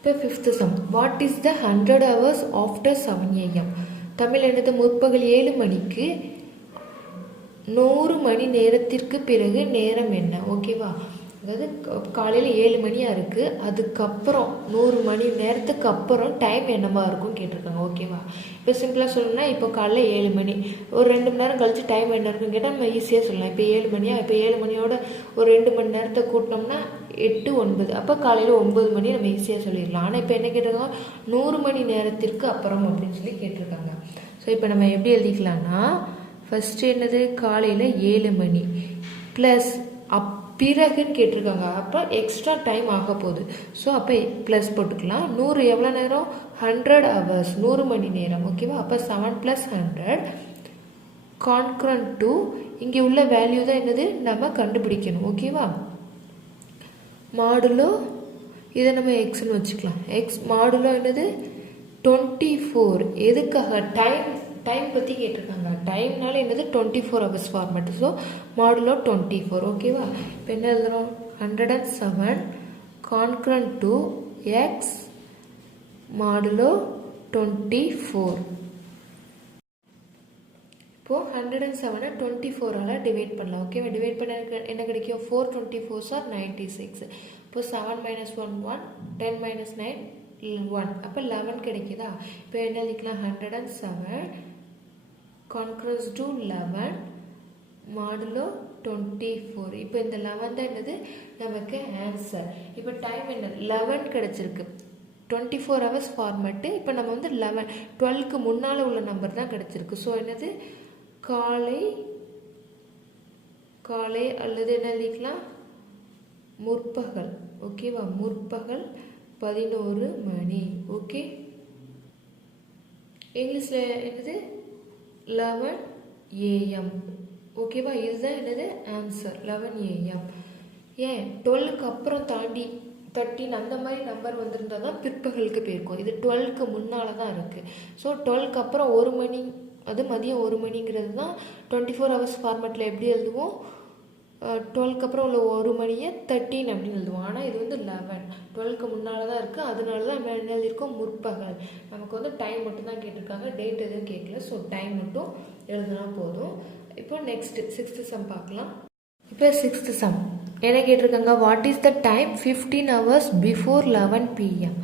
இப்போ fifth some, what is the 100 hours after 7 AM? Tamil என்னது? முற்பகல் 7 மணிக்கு 100 மணி நேரத்திற்கு பிறகு நேரம் என்ன? ஓகேவா? அதாவது காலையில் 7 மணியாக இருக்குது, அதுக்கப்புறம் 100 மணி நேரத்துக்கு அப்புறம் டைம் என்னவா இருக்கும்னு கேட்டிருக்காங்க. ஓகேவா? இப்போ சிம்பிளாக சொல்லணும்னா, இப்போ காலைல 7 மணி, ஒரு 2 மணி நேரம் கழிச்சு டைம் என்ன இருக்குன்னு கேட்டால் நம்ம ஈஸியாக சொல்லலாம். இப்போ 7 மணியா, இப்போ 7 மணியோட ஒரு 2 மணி நேரத்தை கூட்டினோம்னா 8, 9, அப்போ காலையில் 9 மணி நம்ம ஈஸியாக சொல்லிடலாம். ஆனால் இப்போ என்ன கேட்டிருக்காங்க? 100 மணி நேரத்திற்கு அப்புறம் அப்படின்னு சொல்லி கேட்டிருக்காங்க. ஸோ இப்போ நம்ம எப்படி எழுதிக்கலாம்னா, ஃபஸ்ட்டு என்னது? காலையில் 7 மணி ப்ளஸ் பிறகுன்னு கேட்டிருக்காங்க, அப்போ எக்ஸ்ட்ரா டைம் ஆக போகுது. ஸோ அப்போ ப்ளஸ் போட்டுக்கலாம். 100 எவ்வளோ நேரம்? 100 hours, 100 மணி நேரம். ஓகேவா? அப்போ 7 + 100 கான்க்ரண்ட் டு, இங்கே உள்ள வேல்யூ தான் என்னது நம்ம கண்டுபிடிக்கணும். ஓகேவா? மாடுலோ, இதை நம்ம எக்ஸ்ன்னு வச்சுக்கலாம். எக்ஸ் மாடுலோ என்னது? 24. எதுக்காக? டைம் பற்றி கேட்டிருக்காங்க. டைம்னால என்னது? 24 hours ஃபார்மேட். So modulo 24. ஓகேவா? இப்போ என்ன எழுதுகிறோம்? 107 கான்க்ரண்ட் டு எக்ஸ் மாடுலோ 24. இப்போது 107 24ஆல் டிவைட் பண்ணலாம். ஓகேவா? டிவைட் பண்ண என்ன கிடைக்கும்? 4 24s are 96. இப்போ 7 - 1 1, 10 - 9 1, அப்போ 11 கிடைக்குதா? இப்போ என்ன எழுதிக்கலாம்? 107 கான்க்ரஸ் டு 11 மாடுலோ 24. இப்போ இந்த 11 தான் என்னது நமக்கு ஆன்சர். இப்போ டைம் என்ன? 11 கிடச்சிருக்கு. 24 hours ஃபார்மேட்டு. இப்போ நம்ம வந்து 12க்கு முன்னால் உள்ள நம்பர் தான் கிடச்சிருக்கு. ஸோ என்னது? காலை அல்லது என்ன எழுதிக்கலாம்? முற்பகல். ஓகேவா? முற்பகல் 11 மணி. ஓகே, இங்கிலீஷில் என்னது? 11 AM. ஓகேவா? இதுதான் என்னது ஆன்சர், 11 AM. ஏன் 12க்கு அப்புறம் தாண்டி 13 அந்த மாதிரி நம்பர் வந்திருந்தால் தான் பிற்பகலுக்கு போயிருக்கும். இது 12க்கு முன்னால் தான் இருக்குது. ஸோ 12க்கு அப்புறம் 1 மணி, அது மதியம் 1 மணிங்கிறது தான் 24 hours ஃபார்மேட்டில் எப்படி எழுதுவோம்? 12க்கு அப்புறம் உள்ள 1 மணியை 13 அப்படின்னு எழுதுவோம். ஆனால் இது வந்து 11, 12க்கு முன்னால் தான் இருக்குது. அதனால தான் நம்ம என்ன எழுதியிருக்கோம்? முற்பகல். நமக்கு வந்து டைம் மட்டும் தான் கேட்டிருக்காங்க, டேட் எதுவும் கேட்கல. ஸோ டைம் மட்டும் எழுதுனா போதும். இப்போ நெக்ஸ்ட்டு 6th சம் பார்க்கலாம். இப்போ 6th சம் என்ன கேட்டிருக்காங்க? What is the time 15 hours before 11 PM?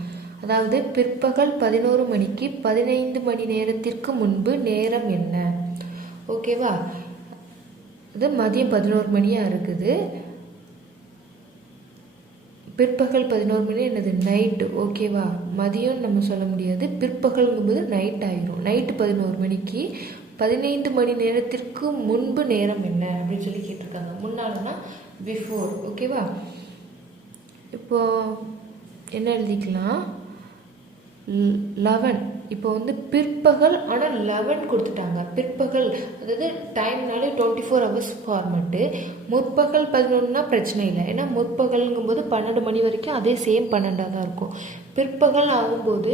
அதாவது பிற்பகல் 11 மணிக்கு 15 மணி நேரத்திற்கு முன்பு நேரம் என்ன? ஓகேவா? இது மதியம் 11 மணியாக இருக்குது. பிற்பகல் 11 மணி என்னது? நைட்டு. ஓகேவா? மதியம் நம்ம சொல்ல முடியாது, பிற்பகல்ங்கும்போது நைட் ஆயிரும். நைட்டு 11 மணிக்கு 15 மணி நேரத்திற்கு முன்பு நேரம் என்ன அப்படின்னு சொல்லி கேட்டிருக்காங்க. முன்னாலனா பிஃபோர். ஓகேவா? இப்போ என்ன எழுதிக்கலாம்? 11. இப்போ வந்து பிற்பகல், ஆனால் 11 கொடுத்துட்டாங்க. பிற்பகல் அதாவது டைம்னாலே 24 hours ஃபார்மேட்டு. முற்பகல் 11னா பிரச்சனை இல்லை, ஏன்னா முற்பகல்ங்கும்போது 12 மணி வரைக்கும் அதே சேம் 12ஆக தான் இருக்கும். பிற்பகல் ஆகும்போது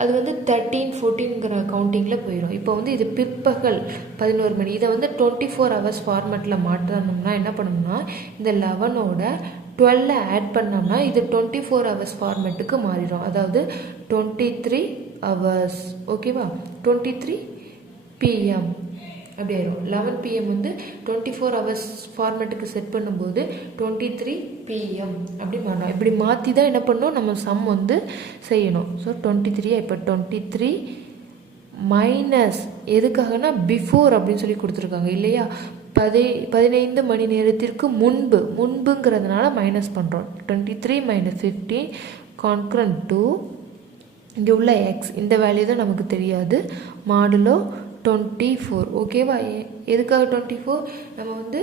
அது வந்து 13, 14ங்கிற கவுண்டிங்கில் போயிடும். இப்போ வந்து இது பிற்பகல் 11 மணி. இதை வந்து 24 hours ஃபார்மேட்டில் மாற்றணும்னா என்ன பண்ணணும்னா, இந்த 11ஓட 12 ஆட் பண்ணோம்னா இது 24 hours ஃபார்மேட்டுக்கு மாறிடும். அதாவது 23 hours. ஓகேவா? 23 PM அப்படி ஆயிரும். 11 PM வந்து 24 hours ஃபார்மேட்டுக்கு செட் பண்ணும்போது 23 PM அப்படி மாறணும். இப்படி மாற்றி தான் என்ன பண்ணணும்? நம்ம சம் வந்து செய்யணும். ஸோ 23, இப்போ 23 மைனஸ் எதுக்காகனா பிஃபோர் அப்படின்னு சொல்லி கொடுத்துருக்காங்க இல்லையா? 15 மணி நேரத்திற்கு முன்புங்கிறதுனால மைனஸ் பண்ணுறோம். 23 - 15 கான்க்ரண்ட் டு, இங்கே உள்ள எக்ஸ் இந்த வேல்யூ தான் நமக்கு தெரியாது, மாடுலோ 24. ஓகேவா? எதுக்காக 24? நம்ம வந்து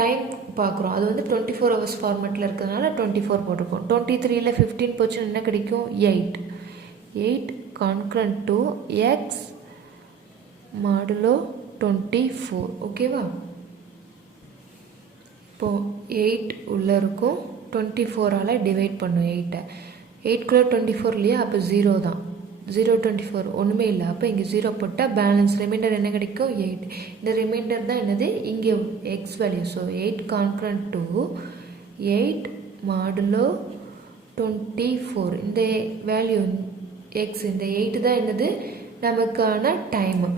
டைம் பார்க்குறோம். அது வந்து 24 hours ஃபார்மேட்டில் இருக்கிறதுனால 24 போட்டிருக்கோம். 23ல் 15 போச்சுன்னு என்ன கிடைக்கும்? 8 கான்க்ரண்ட் டு எக்ஸ் மாடுலோ 24. ஓகேவா? இப்போது 8 உள்ளே இருக்கும், 24ஆல் டிவைட் பண்ணும் 8. 8குள்ளே 24 இல்லையா? அப்போ 0 தான். 0 24 ஒன்றுமே இல்லை. அப்போ இங்கே 0 போட்டால் பேலன்ஸ் ரிமைண்டர் என்ன கிடைக்கும்? 8. இந்த ரிமைண்டர் தான் என்னது? இங்கே x value. So 8 congruent to 8 modulo 24. இந்த வேல்யூ எக்ஸ், இந்த 8 தான் என்னது நமக்கான டைமு.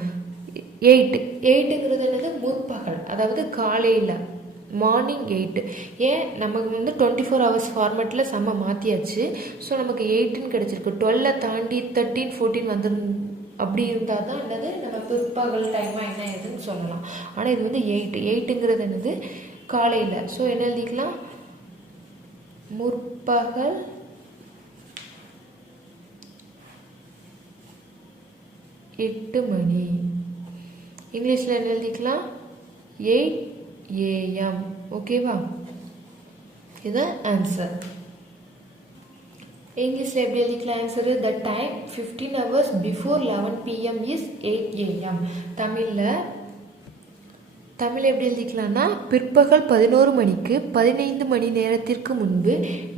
8ங்கிறது என்னது முற்பகல், அதாவது காலையில், மார்னிங் 8. ஏன் நமக்கு வந்து 24 ஹவர்ஸ் ஃபார்மேட்டில் செம்ம மாற்றியாச்சு. ஸோ நமக்கு 8ன்னு கிடச்சிருக்கு. 12 தாண்டி 13 14 வந்து அப்படி இருந்தால் தான் என்னது நம்ம பிற்பகல் டைமாக என்ன ஏதுன்னு சொல்லலாம். ஆனால் இது வந்து 8ங்கிறது என்னது காலையில். ஸோ என்ன எழுதிக்கலாம், முற்பகல் 8 மணி. இங்கிலீஷில் என்ன எழுதிக்கலாம், 8 AM. ஓகேவா, இது ஆன்சர். இங்கிலீஷில் எப்படி எழுதிக்கலாம் answer, the time 15 hours before 11 PM is 8 AM. Tamil எப்படி எழுதிக்கலாம்னா, பிற்பகல் 11 மணிக்கு 15 மணி நேரத்திற்கு முன்பு,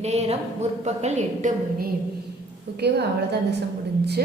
நேரம் முற்பகல் 8 மணி. ஓகேவா, அவ்வளோதான் லெசன் முடிஞ்சுச்சு.